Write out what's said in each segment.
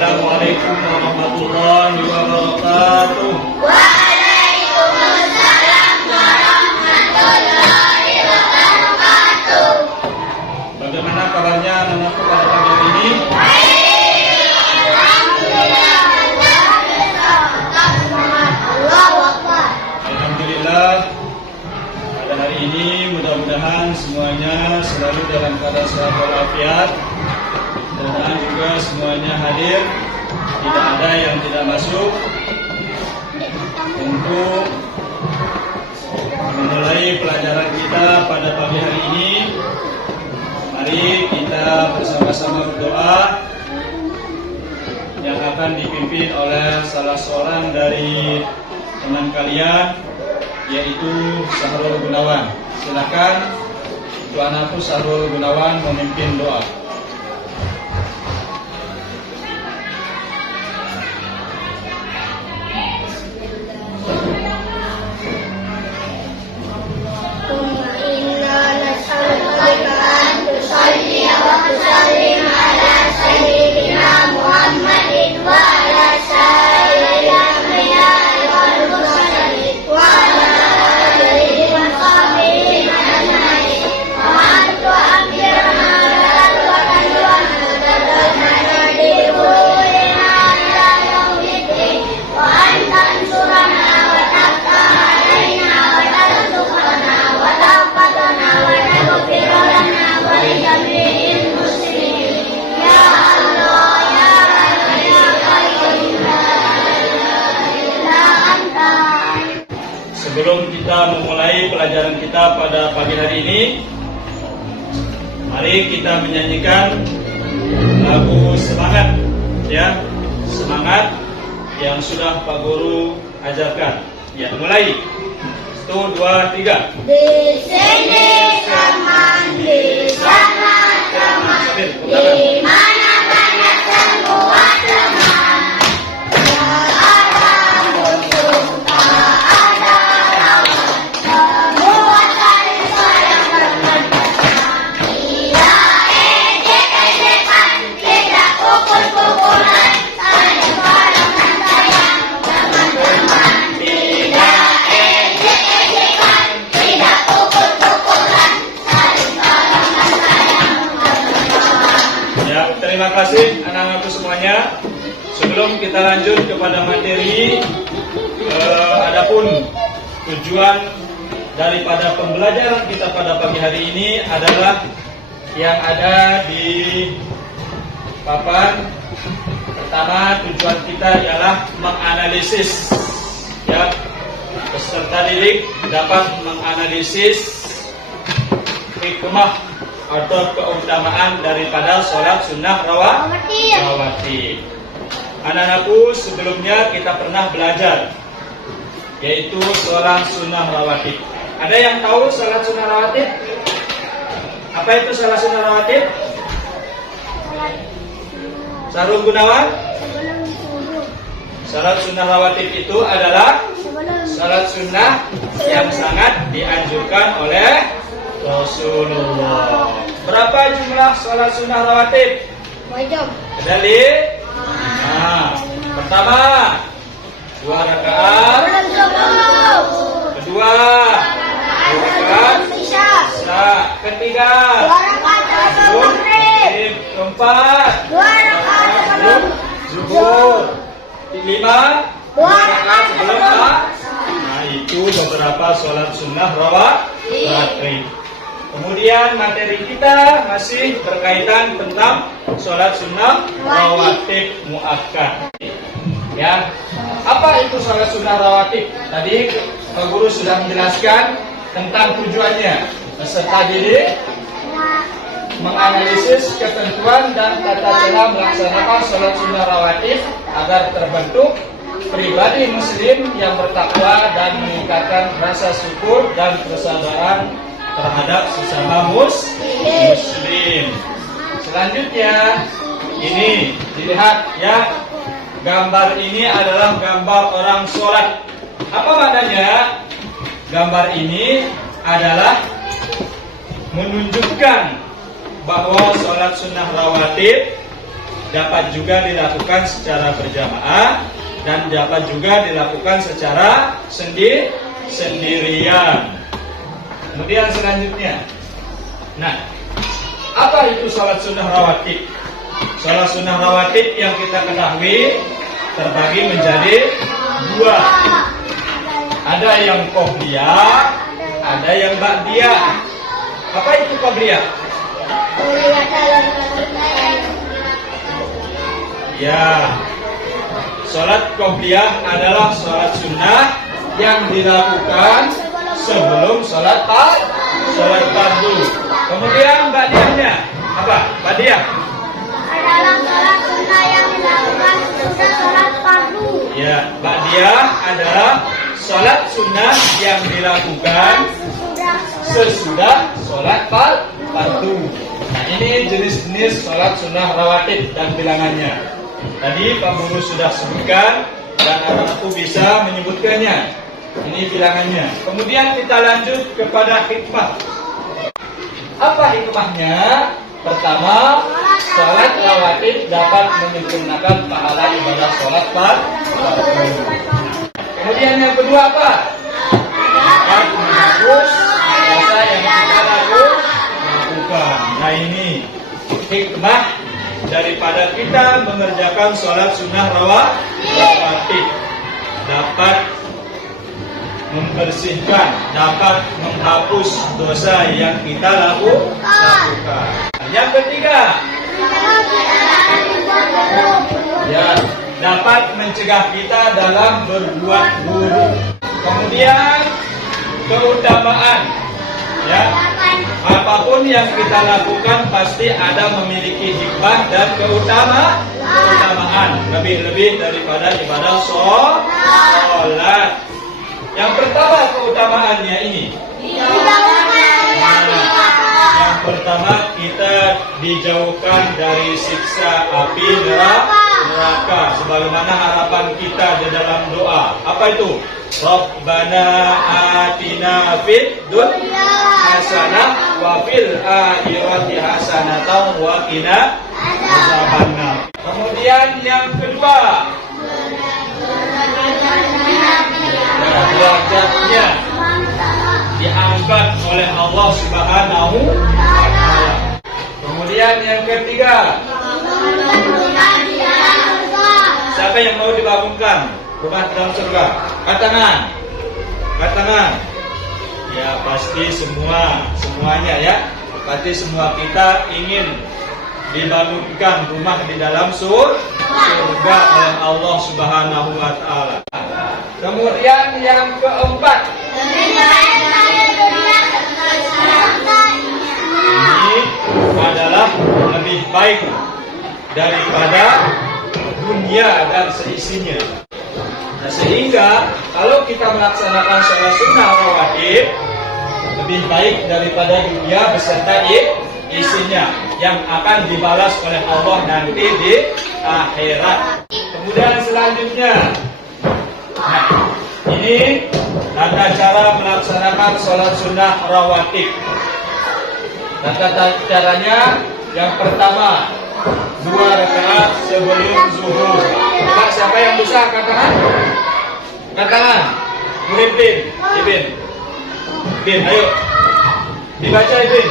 Assalamualaikum warahmatullahi wabarakatuh. Waalaikumsalam warahmatullahi wabarakatuh. Bagaimana kabarnya anak-anakku pada pagi ini? Baik, alhamdulillah. Tetap semangat. Allahu Akbar. Alhamdulillah. Pada hari ini mudah-mudahan semuanya selalu dalam keadaan sehat walafiat. Mudah-mudahan juga semuanya hadir, tidak ada yang tidak masuk. Untuk memulai pelajaran kita pada pagi hari ini, mari kita bersama-sama berdoa yang akan dipimpin oleh salah seorang dari teman kalian, yaitu Sahrul Gunawan. Silakan Tuan Anakku Sahrul Gunawan memimpin doa. Sebelum kita memulai pelajaran kita pada pagi hari ini, mari kita menyanyikan lagu semangat, ya, semangat yang sudah Pak Guru ajarkan. Ya, mulai. 1, 2, 3. Di sini teman, di sana teman, di mana banyak semua teman. Tak ada musuh, tak ada lawan, semua saling sayang berteman. Tidak ejek-ejekan, tidak pukul-pukulan, saling tolong dan sayang teman-teman. Tidak ejek-ejekan, tidak pukul-pukulan, saling tolong dan sayang teman-teman. Ya, terima kasih anak-anakku semuanya. Sebelum kita lanjut kepada materi, adapun tujuan daripada pembelajaran kita pada pagi hari ini adalah yang ada di papan. Pertama, tujuan kita ialah menganalisis, ya, peserta didik dapat menganalisis hikmah atau keutamaan daripada sholat sunnah rawatib. Anak-anakku, sebelumnya kita pernah belajar, yaitu sholat sunnah rawatib. Ada yang tahu sholat sunnah rawatib? Apa itu sholat sunnah rawatib? Sahrul Gunawan? Sholat sunnah rawatib itu adalah sholat sunnah yang sangat dianjurkan oleh Rasulullah. Berapa jumlah sholat sunnah rawatib? Dalil? Pertama 2 rakaat. Kedua 2 rakaat isya. Ketiga 2 rakaat sebelum maghrib. Keempat 2 rakaat sebelum zuhur. 5 2 rakaat sebelum Nah, itu beberapa sholat sunnah rawatib. Kemudian materi kita masih berkaitan tentang sholat sunnah rawatib muakkad. Ya, apa itu sholat sunnah rawatib? Tadi Pak Guru sudah menjelaskan tentang tujuannya. Peserta didik menganalisis ketentuan dan tata cara melaksanakan sholat sunnah rawatib agar terbentuk pribadi muslim yang bertakwa dan meningkatkan rasa syukur dan kesabaran terhadap sesama muslim. Selanjutnya, ini dilihat, ya, gambar ini adalah gambar orang sholat. Apa maknanya? Gambar ini adalah menunjukkan bahwa sholat sunnah rawatib dapat juga dilakukan secara berjamaah dan dapat juga dilakukan secara sendirian. Kemudian selanjutnya, nah, apa itu sholat sunnah rawatib? Sholat sunnah rawatib yang kita ketahui terbagi menjadi dua. Ada yang qobliyah, ada yang ba'diyah. Apa itu qobliyah? Ya, sholat qobliyah adalah sholat sunnah yang dilakukan sebelum sholat fardu. Kemudian ba'diyahnya apa? Ba'diyah adalah sholat sunnah yang dilakukan sesudah sholat fardu. ya, ba'diyah adalah sholat sunnah yang dilakukan sesudah sholat fardu. Nah, ini jenis-jenis sholat sunnah rawatib dan bilangannya. Tadi Pak Guru sudah sebutkan dan anak-anakku bisa menyebutkannya. Ini bilangannya. Kemudian kita lanjut kepada hikmah. Apa hikmahnya? Pertama, sholat rawatib dapat menyempurnakan pahala ibadah sholat fardu. Kemudian yang kedua apa? Dapat menghapus dosa yang kita lakukan. Nah, ini hikmah daripada kita mengerjakan sholat sunnah rawatib. Dapat membersihkan, dapat menghapus dosa yang kita lakukan. Yang ketiga, ya, dapat mencegah kita dalam berbuat buruk. Kemudian keutamaan, ya, apapun yang kita lakukan pasti ada memiliki hikmah dan keutamaan lebih-lebih daripada ibadah sholat. Yang pertama keutamaannya ini. Yang pertama kita dijauhkan dari siksa api neraka sebagaimana harapan kita di dalam doa. Apa itu? Rabbana atina fid dunya hasanah wa fil akhirati hasanatan wa qina adzabannar. Kemudian yang kedua, derajatnya diangkat oleh Allah Subhanahu wa Ta'ala. Kemudian yang ketiga, siapa yang mau dibangunkan rumah dalam surga? Katakan. Ya, pasti semuanya ya. Pasti semua kita ingin dibangunkan rumah di dalam surga oleh Allah Subhanahu wa Ta'ala. Kemudian yang keempat, ini adalah lebih baik daripada dunia dan seisinya. Nah, sehingga kalau kita melaksanakan sholat sunnah rawatib, lebih baik daripada dunia beserta isinya yang akan dibalas oleh Allah nanti di akhirat. Kemudian selanjutnya, nah, ini tata cara melaksanakan sholat sunnah rawatib. Tata caranya yang pertama, 2 rakaat sebelum zuhur. Pak, siapa yang bisa katakan? Murid Ibin, ayo dibaca Ibin.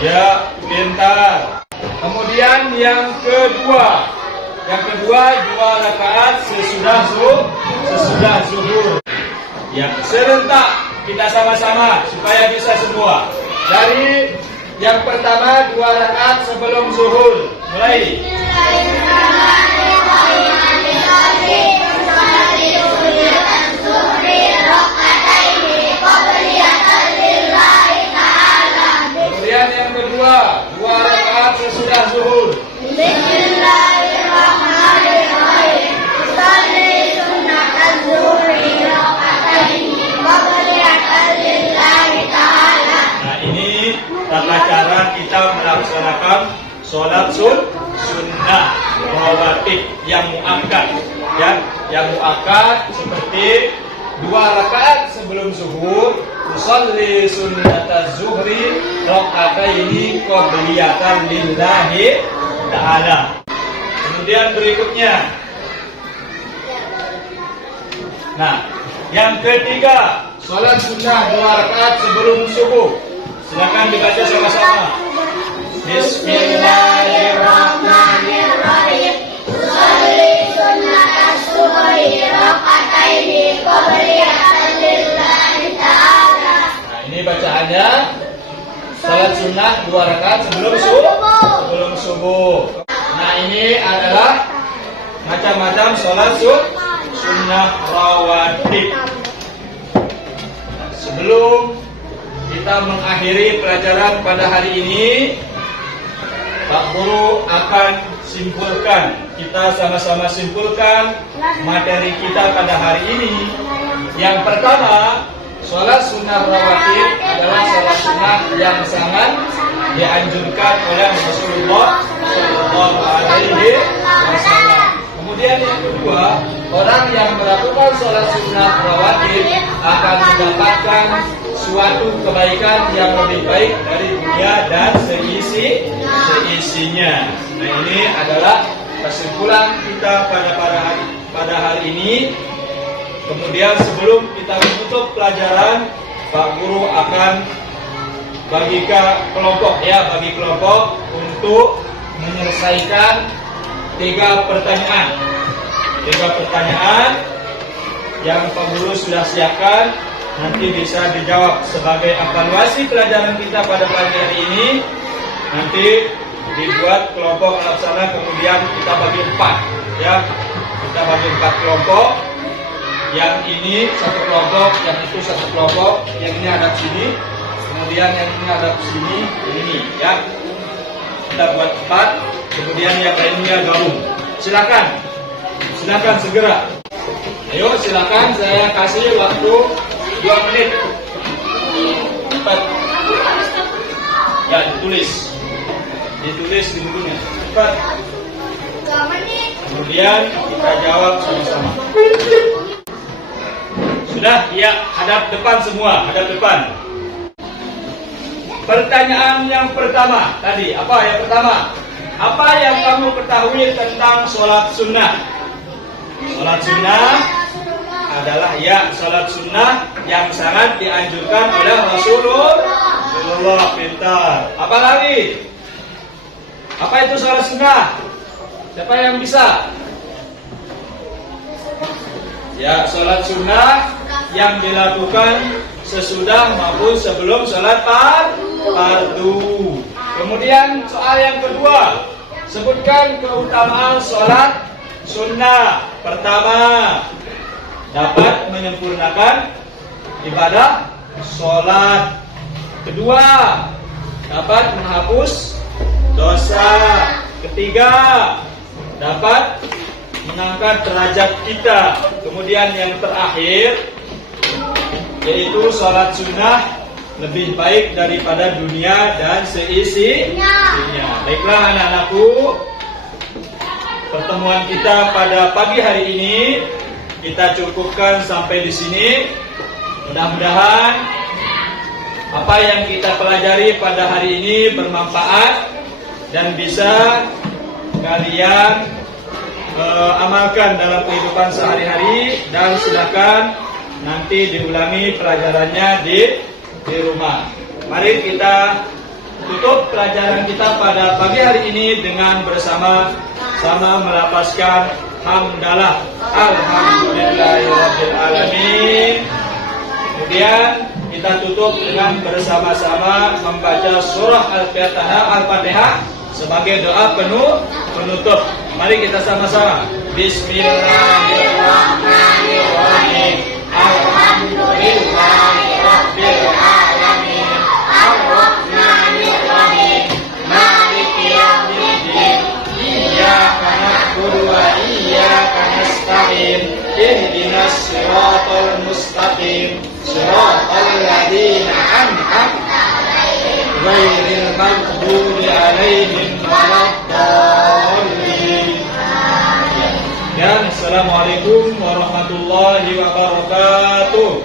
Ya, pintar. Kemudian yang kedua 2 rakaat sesudah zuhur. Ya, serentak kita sama-sama supaya bisa semua. Dari yang pertama 2 rakaat sebelum zuhur. Mulai. Kemudian yang kedua 2 rakaat sesudah zuhur. Bismillahirrahmanirrahim. Sholli sunnatan zuhri raka'ataini qabliyatan lillahi ta'ala. Nah, ini tata cara kita melaksanakan sholat sunnah rawatib yang muakkad, ya, yang muakkad seperti 2 rakaat sebelum zuhur, tusalli sunnata zuhri rakaataini qabliyatan lillahi ta'ala. Kemudian berikutnya, nah, yang ketiga, sholat sunnah 2 rakaat sebelum subuh. Silakan dibaca sama-sama. Bismillahirrahmanirrahim. Sholli sunnatas zuhri rakaataini qabliyatan lillahi ta'ala. Nah, ini bacaannya sholat sunnah 2 rakaat sebelum subuh. Nah, ini adalah macam-macam sholat sunnah rawatib. Nah, sebelum kita mengakhiri pelajaran pada hari ini, Pak Guru akan simpulkan. Kita sama-sama simpulkan materi kita pada hari ini. Yang pertama, sholat sunnah rawatib adalah sholat sunnah yang sangat dianjurkan oleh Rasulullah Shallallahu Alaihi Wasallam. Kemudian yang kedua, orang yang melakukan sholat sunnah rawatib akan mendapatkan suatu kebaikan yang lebih baik dari dunia dan seisinya. Nah, ini adalah kesimpulan kita pada hari ini. Kemudian sebelum kita menutup pelajaran, Pak Guru akan bagi kelompok untuk menyelesaikan 3 pertanyaan. 3 pertanyaan yang Pak Guru sudah siapkan, nanti bisa dijawab sebagai evaluasi pelajaran kita pada pagi hari ini. Nanti dibuat kelompok laksana, kemudian kita bagi 4, ya. Kita bagi 4 kelompok. Yang ini 1 kelompok, yang itu 1 kelompok, yang ini hadap sini, kemudian yang ini hadap sini, ini, ya. Kita buat 4, kemudian yang lainnya gabung. Silakan segera. Ayo, silakan, saya kasih waktu 2 menit. Cepat. Ya, ditulis di bukunya. Cepat. Kemudian kita jawab sama-sama. Sudah? Ya, hadap depan semua, hadap depan. Pertanyaan yang pertama tadi, apa yang pertama? Apa yang kamu ketahui tentang sholat sunnah? Sholat sunnah adalah sholat sunnah yang sangat dianjurkan oleh Rasulullah. Pintar. Apa lagi? Apa itu sholat sunnah? Siapa yang bisa? Ya, sholat sunnah yang dilakukan sesudah maupun sebelum sholat fardu. Kemudian soal yang kedua, sebutkan keutamaan sholat sunnah. Pertama, dapat menyempurnakan ibadah sholat. Kedua, dapat menghapus dosa. Ketiga, dapat mengangkat derajat kita. Kemudian yang terakhir, yaitu sholat sunnah lebih baik daripada dunia dan seisinya. Baiklah anak-anakku, pertemuan kita pada pagi hari ini kita cukupkan sampai di sini. Mudah-mudahan apa yang kita pelajari pada hari ini bermanfaat dan bisa kalian amalkan dalam kehidupan sehari-hari, dan silakan nanti diulangi pelajarannya di rumah. Mari kita tutup pelajaran kita pada pagi hari ini dengan bersama-sama melafazkan hamdalah alhamdulillahirabbil alamin. Kemudian kita tutup dengan bersama-sama membaca surah Al-Fatihah sebagai doa penutup. Mari kita sama-sama. Bismillahirrahmanirrahim. Alhamdulillahirabbil alamin. Arrahmanirrahim. Maliki yaumiddin. Iyyaka na'budu wa iyyaka nasta'in. Ihdinas siratal mustaqim. Siratal ladzina an'amta 'alaihim ghairil maghdubi 'alaihim waladdallin. Dan assalamualaikum warahmatullahi wabarakatuh.